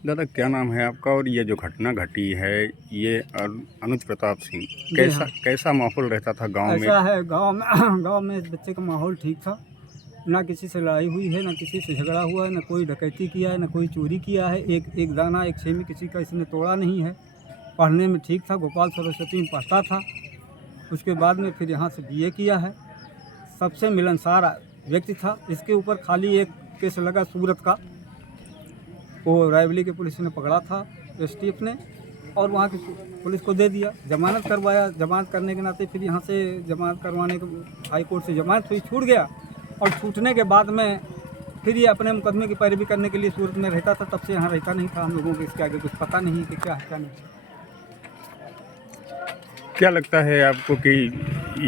दादा क्या नाम है आपका और ये जो घटना घटी है ये अनुज प्रताप सिंह जी हाँ। कैसा माहौल रहता था गांव में? ऐसा है गांव में गांव में इस बच्चे का माहौल ठीक था। ना किसी से लड़ाई हुई है, ना किसी से झगड़ा हुआ है, ना कोई डकैती किया है, ना कोई चोरी किया है। एक दाना एक छेमी किसी का इसने तोड़ा नहीं है। पढ़ने में ठीक था, गोपाल सरस्वती में पढ़ता था। उसके बाद में फिर यहाँ से बीए किया है। सबसे मिलनसार व्यक्ति था। इसके ऊपर खाली एक केस लगा सूरत का, वो रायबली की पुलिस ने पकड़ा था, एसटीएफ ने, और वहाँ की पुलिस को दे दिया। जमानत करवाया, जमानत करने के नाते फिर यहाँ से जमानत करवाने के हाई कोर्ट से जमानत हुई, छूट गया। और छूटने के बाद में फिर ये अपने मुकदमे की पैरवी करने के लिए सूरत में रहता था। तब से यहाँ रहता नहीं था। हम लोगों को इसके आगे कुछ पता नहीं कि क्या है क्या नहीं। क्या लगता है आपको कि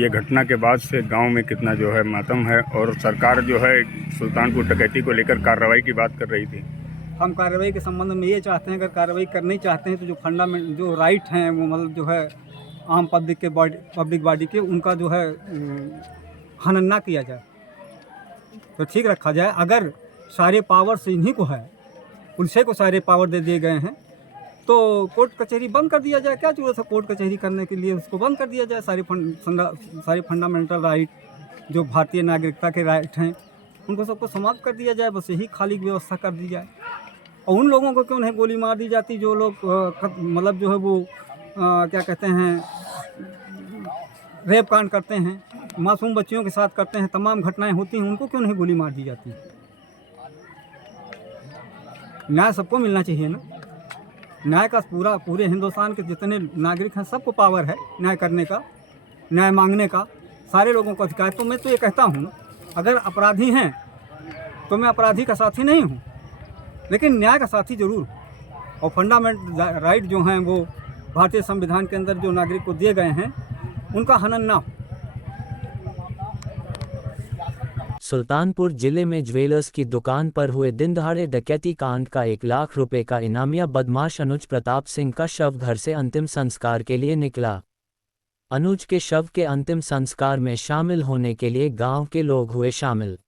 ये घटना के बाद से गांव में कितना जो है मातम है और सरकार जो है सुल्तानपुर डकैती को लेकर कार्रवाई की बात कर रही थी? हम कार्रवाई के संबंध में ये चाहते हैं, अगर कार्रवाई करनी चाहते हैं तो जो फंडामेंट जो राइट हैं वो मतलब जो है आम पब्लिक बॉडी के, उनका जो है हनन ना किया जाए तो ठीक रखा जाए। अगर सारे पावर से इन्हीं को है, पुलिस को सारे पावर दे दिए गए हैं, तो कोर्ट कचहरी बंद कर दिया जाए। क्या जरूरत है कोर्ट कचहरी करने के लिए? उसको बंद कर दिया जाए। सारे फंडामेंटल राइट जो भारतीय नागरिकता के राइट हैं उनको सबको समाप्त कर दिया जाए। बस यही खाली व्यवस्था कर दी जाए। और उन लोगों को क्यों नहीं गोली मार दी जाती जो लोग मतलब जो है वो क्या कहते हैं, रेप कांड करते हैं, मासूम बच्चियों के साथ करते हैं, तमाम घटनाएं होती हैं, उनको क्यों नहीं गोली मार दी जाती? न्याय सबको मिलना चाहिए ना। न्याय का पूरे हिंदुस्तान के जितने नागरिक हैं सबको पावर है न्याय करने का, न्याय मांगने का, सारे लोगों को अधिकार। तो मैं तो ये कहता हूँ, अगर अपराधी हैं तो मैं अपराधी का साथी नहीं हूँ, लेकिन न्याय का साथी जरूर। और फंडामेंटल राइट जो हैं वो भारतीय संविधान के अंदर जो नागरिक को दिए गए हैं उनका हनन ना हो। सुल्तानपुर जिले में ज्वेलर्स की दुकान पर हुए दिन दहाड़े डकैती कांड का 1 लाख रुपए का इनामिया बदमाश अनुज प्रताप सिंह का शव घर से अंतिम संस्कार के लिए निकला। अनुज के शव के अंतिम संस्कार में शामिल होने के लिए गांव के लोग हुए शामिल।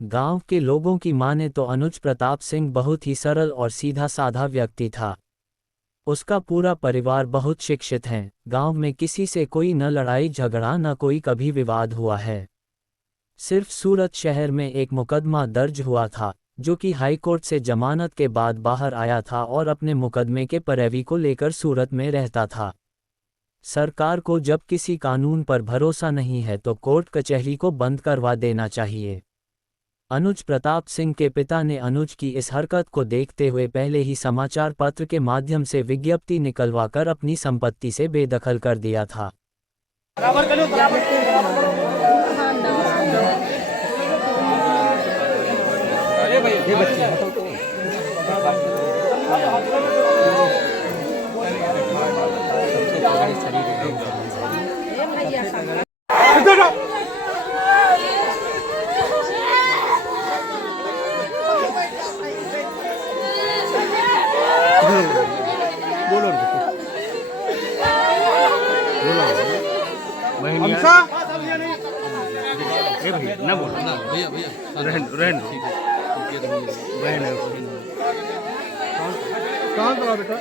गांव के लोगों की माने तो अनुज प्रताप सिंह बहुत ही सरल और सीधा साधा व्यक्ति था। उसका पूरा परिवार बहुत शिक्षित है। गांव में किसी से कोई न लड़ाई झगड़ा न कोई कभी विवाद हुआ है। सिर्फ सूरत शहर में एक मुकदमा दर्ज हुआ था जो कि हाईकोर्ट से जमानत के बाद बाहर आया था और अपने मुकदमे के पैरवी को लेकर सूरत में रहता था। सरकार को जब किसी कानून पर भरोसा नहीं है तो कोर्ट कचहरी को बंद करवा देना चाहिए। अनुज प्रताप सिंह के पिता ने अनुज की इस हरकत को देखते हुए पहले ही समाचार पत्र के माध्यम से विज्ञप्ति निकलवाकर अपनी संपत्ति से बेदखल कर दिया था। ना बोलो ना भैया रहन कहाँ चलाओ बेटा,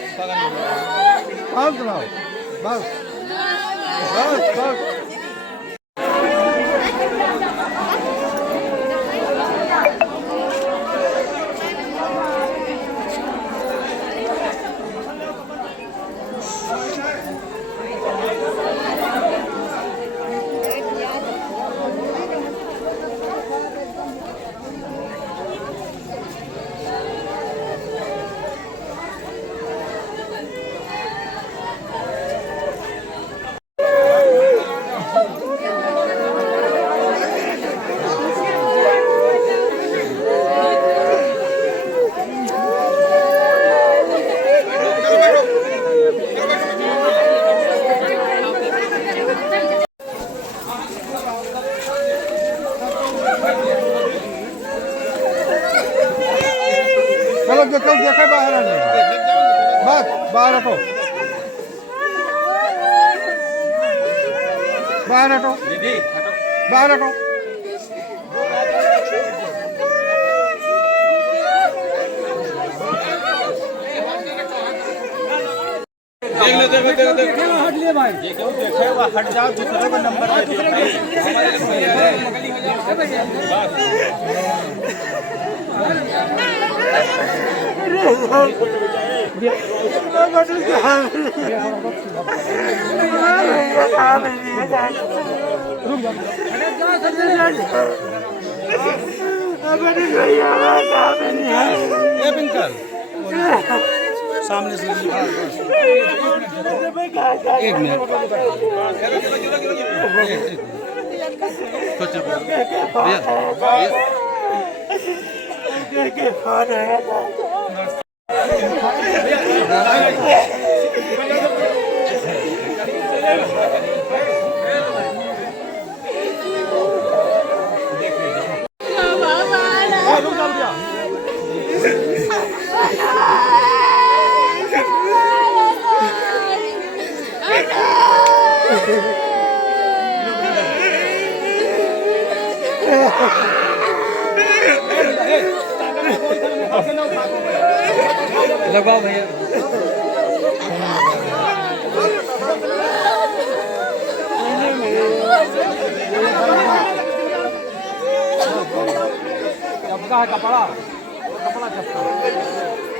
कहाँ चलाओ, बस बस बस। चलो जो कोई देखे बाहर आने, बस बाहर हटो, बाहर हटो, बाहर हटो। हट लिए भाई हट जाओ दूसरे को नंबर सामने से एक मिनट लगाओ भैया चपका है कपड़ा कपड़ा चपका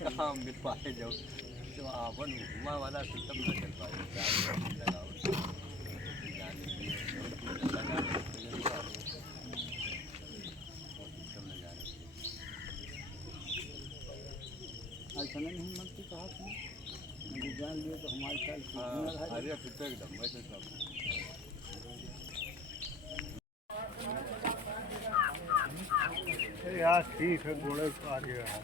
कहाँ मिल पाए जब तो आपन हुक्मा वाला सिस्टम न चल पाए ऐसा नहीं हिम्मत कहा तुम जान लिए तो हमारे साथ अरे फिर तो एकदम वैसे सब यार ठीक है घोड़े आ गया है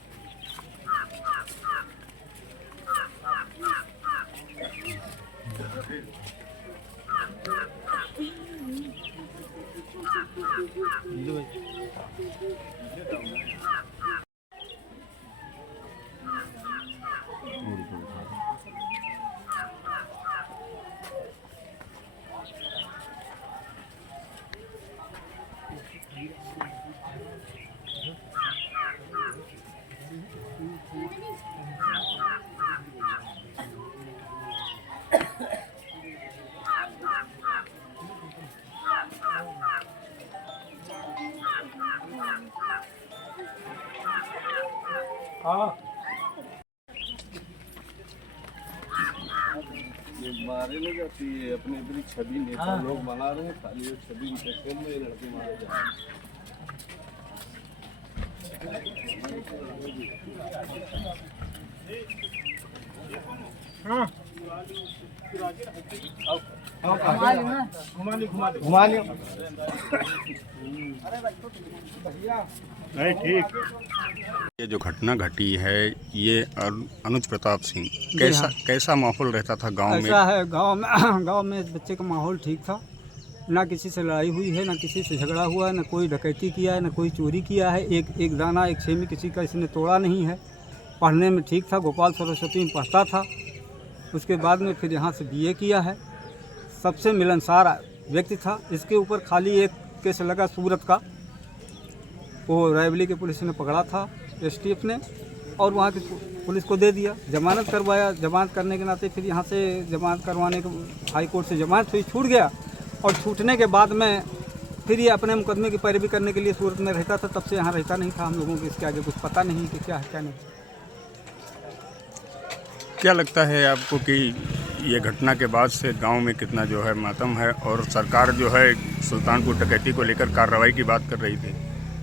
ये मारे नहीं जाती है अपनी अपनी छवि नेता लोग बना रहे हैं खाली वो छवि के चक्कर में ये लड़के मारे जा रहे हैं घुमा लियो। नहीं ठीक। ये जो घटना घटी है ये अनुज प्रताप सिंह, कैसा माहौल रहता था गांव में? ऐसा है गांव में इस बच्चे का माहौल ठीक था, ना किसी से लड़ाई हुई है, ना किसी से झगड़ा हुआ है, ना कोई डकैती किया है, ना कोई चोरी किया है। एक दाना एक छेमी किसी का इसने तोड़ा नहीं है। पढ़ने में ठीक था, गोपाल सरस्वती में पढ़ता था। उसके बाद में फिर यहाँ से BA किया है। सबसे मिलनसार व्यक्ति था। इसके ऊपर खाली एक केस लगा सूरत का, वो रायबली के पुलिस ने पकड़ा था, STF ने, और वहाँ की पुलिस को दे दिया, जमानत करवाया। जमानत करने के नाते फिर यहाँ से जमानत करवाने के हाई कोर्ट से जमानत हुई, छूट गया। और छूटने के बाद में फिर ये अपने मुकदमे की पैरवी करने के लिए सूरत में रहता था। तब से यहाँ रहता नहीं था। हम लोगों को इसके आगे कुछ पता नहीं कि क्या है क्या नहीं। क्या लगता है आपको कि ये घटना के बाद से गांव में कितना जो है मातम है, और सरकार जो है सुल्तानपुर डकैती को लेकर कार्रवाई की बात कर रही थी?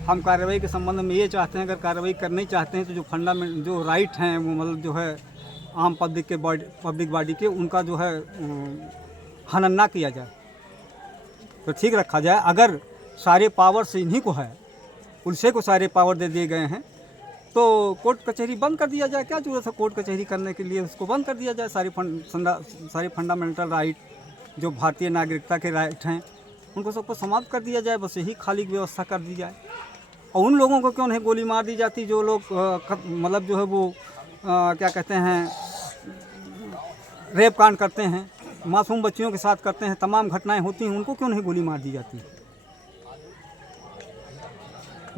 हम कार्रवाई के संबंध में ये चाहते हैं, अगर कार्रवाई करनी चाहते हैं तो जो फंडामेंट जो राइट हैं वो मतलब जो है आम पब्लिक बॉडी के, उनका जो है हनन ना किया जाए, तो ठीक रखा जाए। अगर सारे पावर्स इन्हीं को है, पुलिस को सारे पावर दे दिए गए हैं, तो कोर्ट कचहरी बंद कर दिया जाए। क्या जरूरत है कोर्ट कचहरी करने के लिए? उसको बंद कर दिया जाए। सारी फंडामेंटल राइट जो भारतीय नागरिकता के राइट हैं उनको सबको समाप्त कर दिया जाए। बस यही खाली व्यवस्था कर दी जाए। और उन लोगों को क्यों नहीं गोली मार दी जाती जो लोग मतलब जो है वो क्या कहते हैं, रेप कांड करते हैं, मासूम बच्चियों के साथ करते हैं, तमाम घटनाएं होती हैं, उनको क्यों नहीं गोली मार दी जाती?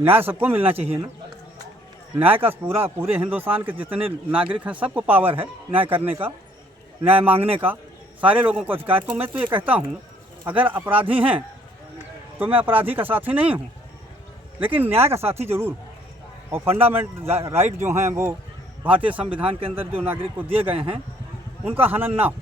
न्याय सबको मिलना चाहिए ना। न्याय का पूरे हिंदुस्तान के जितने नागरिक हैं सबको पावर है न्याय करने का, न्याय मांगने का, सारे लोगों को अधिकार। तो मैं तो ये कहता हूँ, अगर अपराधी हैं तो मैं अपराधी का साथी नहीं हूँ, लेकिन न्याय का साथी जरूर हूँ। और फंडामेंटल राइट जो हैं वो भारतीय संविधान के अंदर जो नागरिक को दिए गए हैं उनका हनन ना हो।